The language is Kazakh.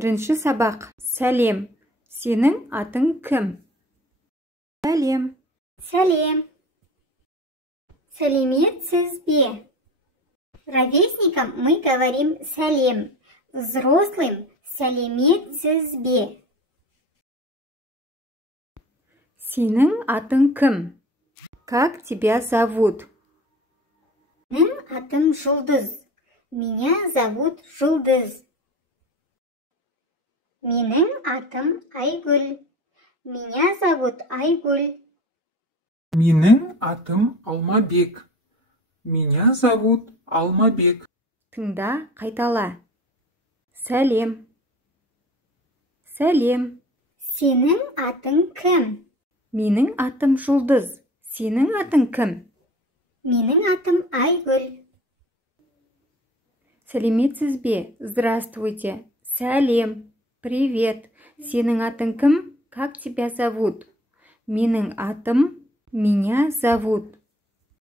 Бірінші сабақ. Сәлем. Сенің атың кім? Сәлем. Сәлем. Сәлеметсіз бе? Ровесникам мы говорим сәлем. Взрослым сәлеметсіз бе? Сенің атың кім? Как тебя зовут? Менің атым Жұлдыз. Меня зовут Жұлдыз. Менің атым Айгүл. Меня зовут Айгүл. Менің атым Алмабек. Меня зовут Алмабек. Тыңда, қайтала. Сәлем. Сәлем. Сенің атың кім? Менің атым Жұлдыз. Сенің атың кім? Менің атым Айгүл. Сәлеметсіз бе? Здравствуйте. Сәлем. Привет. Сенің атың кім? Как тебя зовут? Менің атым, меня зовут.